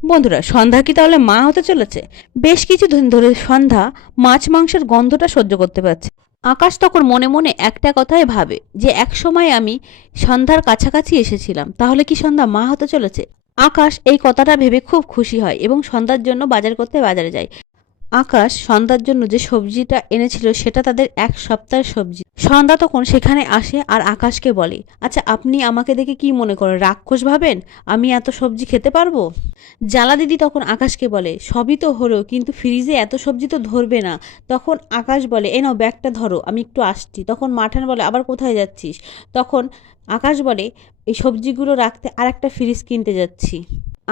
বন্ধুরা, সন্ধ্যা কি তাহলে মা হতে চলেছে? বেশ কিছুদিন ধরে সন্ধ্যা মাছ মাংসের গন্ধটা সহ্য করতে পারছে। আকাশ তখন মনে মনে একটা কথাই ভাবে যে একসময় আমি সন্ধ্যার কাছাকাছি এসেছিলাম, তাহলে কি সন্ধ্যা মা হতে চলেছে? আকাশ এই কথাটা ভেবে খুব খুশি হয় এবং সন্ধ্যার জন্য বাজার করতে বাজারে যায়। আকাশ সন্ধ্যার জন্য যে সবজিটা এনেছিল সেটা তাদের এক সপ্তাহের সবজি। সন্ধ্যা তখন সেখানে আসে আর আকাশকে বলে, আচ্ছা আপনি আমাকে দেখে কি মনে করেন, রাক্ষস ভাবেন আমি এত সবজি খেতে পারবো? জ্বালা দিদি তখন আকাশকে বলে, সবই তো হলো, কিন্তু ফ্রিজে এত সবজি তো ধরবে না। তখন আকাশ বলে, এ নাও ব্যাগটা ধরো, আমি একটু আসছি। তখন মাঠান বলে, আবার কোথায় যাচ্ছিস? তখন আকাশ বলে, এই সবজিগুলো রাখতে আর একটা ফ্রিজ কিনতে যাচ্ছি।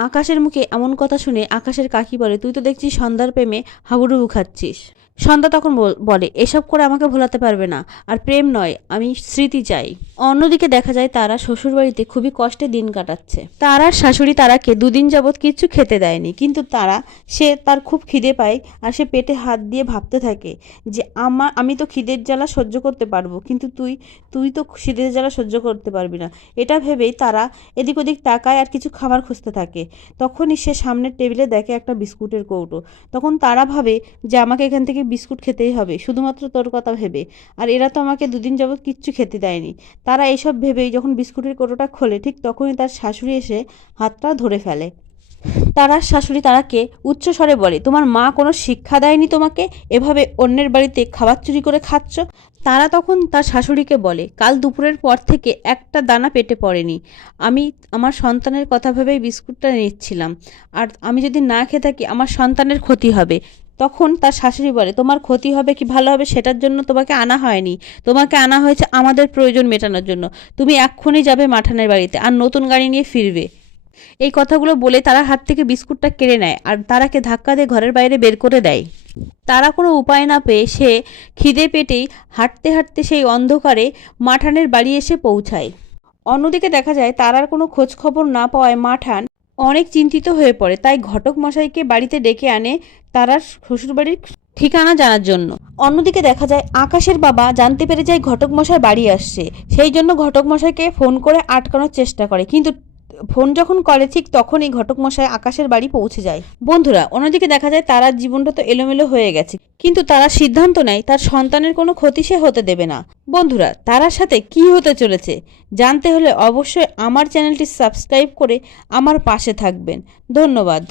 আকাশের মুখে এমন কথা শুনে আকাশের কাকি বলে, তুই তো দেখছি সন্ধ্যার প্রেমে হাবুডুবু খাচ্ছিস। সন্ধ্যা তখন বলে, এসব করে আমাকে ভোলাতে পারবে না, আর প্রেম নয়, আমি স্মৃতি চাই। অন্যদিকে দেখা যায় তারা শ্বশুরবাড়িতে খুবই কষ্টে দিন কাটাচ্ছে। তারার শাশুড়ি তারাকে দুদিন যাবৎ কিচ্ছু খেতে দেয়নি, কিন্তু তার খুব খিদে পায় আর সে পেটে হাত দিয়ে ভাবতে থাকে যে আমি তো খিদের জ্বালা সহ্য করতে পারবো, কিন্তু তুই তো খিদের জ্বালা সহ্য করতে পারবি না। এটা ভেবেই তারা এদিক ওদিক তাকায় আর কিছু খাবার খুঁজতে থাকে। তখনই সে সামনের টেবিলে দেখে একটা বিস্কুটের কৌটো। তখন তারা ভাবে যে আমাকে এখান থেকে বিস্কুট খেতেই হবে, শুধুমাত্র তোর কথা ভেবে। আর এরা তো আমাকে দুদিন যাবৎ কিচ্ছু খেতে দেয়নি। তারা এইসব ভেবেই যখন বিস্কুটের কৌটোটা খোলে, ঠিক তখনই তার শাশুড়ি এসে হাতটা ধরে ফেলে। তারার শাশুড়ি তারাকে উচ্চস্বরে বলে, তোমার মা কোনো শিক্ষা দেয়নি তোমাকে, এভাবে অন্যের বাড়িতে খাবার চুরি করে খাচ্ছ? তারা তখন তার শাশুড়িকে বলে, কাল দুপুরের পর থেকে একটা দানা পেটে পড়েনি। আমি আমার সন্তানের কথা ভেবেই বিস্কুটটা নিচ্ছিলাম, আর আমি যদি না খেয়ে থাকি আমার সন্তানের ক্ষতি হবে। তখন তার শাশুড়ি বলে, তোমার ক্ষতি হবে কি ভালো হবে সেটার জন্য তোমাকে আনা হয়নি, তোমাকে আনা হয়েছে আমাদের প্রয়োজন মেটানোর জন্য। তুমি এক্ষুনি যাবে মাঠানের বাড়িতে আর নতুন গাড়ি নিয়ে ফিরবে। এই কথাগুলো বলে তারা হাত থেকে বিস্কুটটা কেড়ে নেয় আর তারাকে ধাক্কা দিয়ে ঘরের বাইরে বের করে দেয়। তারা কোনো উপায় না পেয়ে সে খিদে পেটেই হাঁটতে হাঁটতে সেই অন্ধকারে মাঠানের বাড়ি এসে পৌঁছায়। অন্যদিকে দেখা যায় তারার কোনো খোঁজ খবর না পাওয়ায় মাঠান অনেক চিন্তিত হয়ে পড়ে, তাই ঘটক মশাইকে বাড়িতে ডেকে আনে তারার শ্বশুরবাড়ির ঠিকানা জানার জন্য। অন্যদিকে দেখা যায় আকাশের বাবা জানতে পেরে যায় ঘটক মশাই বাড়ি আসছে, সেই জন্য ঘটক মশাইকে ফোন করে আটকানোর চেষ্টা করে, কিন্তু ফোন যখন করে ঠিক তখনই ঘটক মশাই আকাশের বাড়ি পৌঁছে যায়। বন্ধুরা, অন্যদিকে দেখা যায় তারার জীবনটা তো এলোমেলো হয়ে গেছে, কিন্তু তারা সিদ্ধান্ত নেয় তার সন্তানের কোনো ক্ষতি সে হতে দেবে না। বন্ধুরা, তারার সাথে কি হতে চলেছে জানতে হলে অবশ্যই আমার চ্যানেলটি সাবস্ক্রাইব করে আমার পাশে থাকবেন। ধন্যবাদ।